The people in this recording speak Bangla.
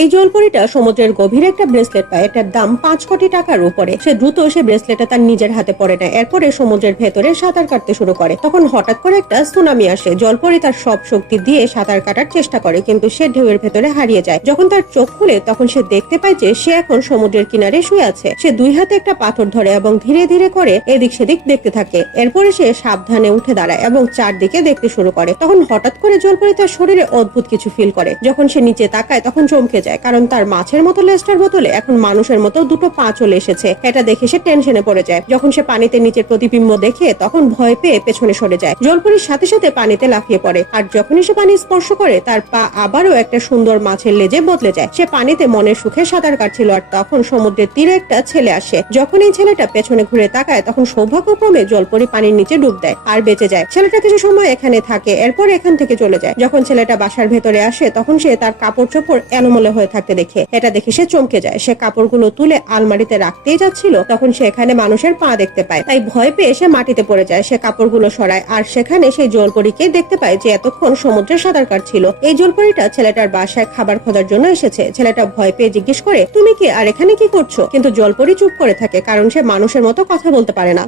এই জলপরীটা সমুদ্রের গভীরে একটা ব্রেসলেট পায়। এটার দাম 5 কোটি টাকার উপরে। সে দ্রুত সে ব্রেসলেটটা তার নিজের হাতে পরে নেয়। এরপরে সমুদ্রের ভেতরে সাঁতার কাটতে শুরু করে। তখন হঠাৎ করে একটা সুনামি আসে। জলপরী তার সব শক্তি দিয়ে সাঁতার কাটার চেষ্টা করে, কিন্তু সে ঢেউয়ের ভেতরে হারিয়ে যায়। যখন তার চোখ খুলে তখন সে দেখতে পায় যে সে এখন সমুদ্রের কিনারে শুয়ে আছে। সে দুই হাতে একটা পাথর ধরে এবং ধীরে ধীরে করে এদিক সেদিক দেখতে থাকে। এরপরে সে সাবধানে উঠে দাঁড়ায় এবং চারদিকে দেখতে শুরু করে। তখন হঠাৎ করে জলপরী তার শরীরে অদ্ভুত কিছু ফিল করে। যখন সে নিচে তাকায় তখন চমকে যায়, কারণ তার মাছের মতো লেজটার বদলে এখন মানুষের মতো দুটো পা চলে এসেছে। এটা দেখে সে টেনশনে পড়ে যায়। যখন সে পানিতে নিচের প্রতিবিম্ব দেখে তখন ভয় পেয়ে পেছনে সরে যায়। জলপরীর সাথে সাথে পানিতে লাফিয়ে পড়ে, আর যখনই সে পানি স্পর্শ করে তার পা আবারও একটা সুন্দর মাছের লেজে বদলে যায়। সে পানিতে মনের সুখে সাঁতার কাটছিল, আর তখন সমুদ্রের তীরে একটা ছেলে আসে। যখন এই ছেলেটা পেছনে ঘুরে তাকায় তখন সৌভাগ্যক্রমে জলপরী পানির নিচে ডুব দেয় আর বেঁচে যায়। ছেলেটা কিছু সময় এখানে থাকে, এরপর এখান থেকে চলে যায়। যখন ছেলেটা বাসার ভেতরে আসে তখন সে তার কাপড় চোপড় এলোমেলো হয়ে থাকতে দেখে। এটা দেখে সে চমকে যায়। সে কাপড়গুলো তুলে আলমারিতে রাখতেই যাচ্ছিল তখন সে এখানে মানুষের পা দেখতে পায়। তাই ভয় পেয়ে সে মাটিতে পড়ে যায়। সে কাপড়গুলো সরায় আর সেখানে সেই জলপরীকে দেখতে পায় যে এতক্ষণ সমুদ্রে সাঁতার কাটছিল। এই জলপরীটা ছেলেটার বাসায় খাবার খোঁজার জন্য এসেছে। ছেলেটা ভয় পেয়ে জিজ্ঞেস করে, তুমি কি আর এখানে কি করছো? কিন্তু জলপরী চুপ করে থাকে, কারণ সে মানুষের মতো কথা বলতে পারে না।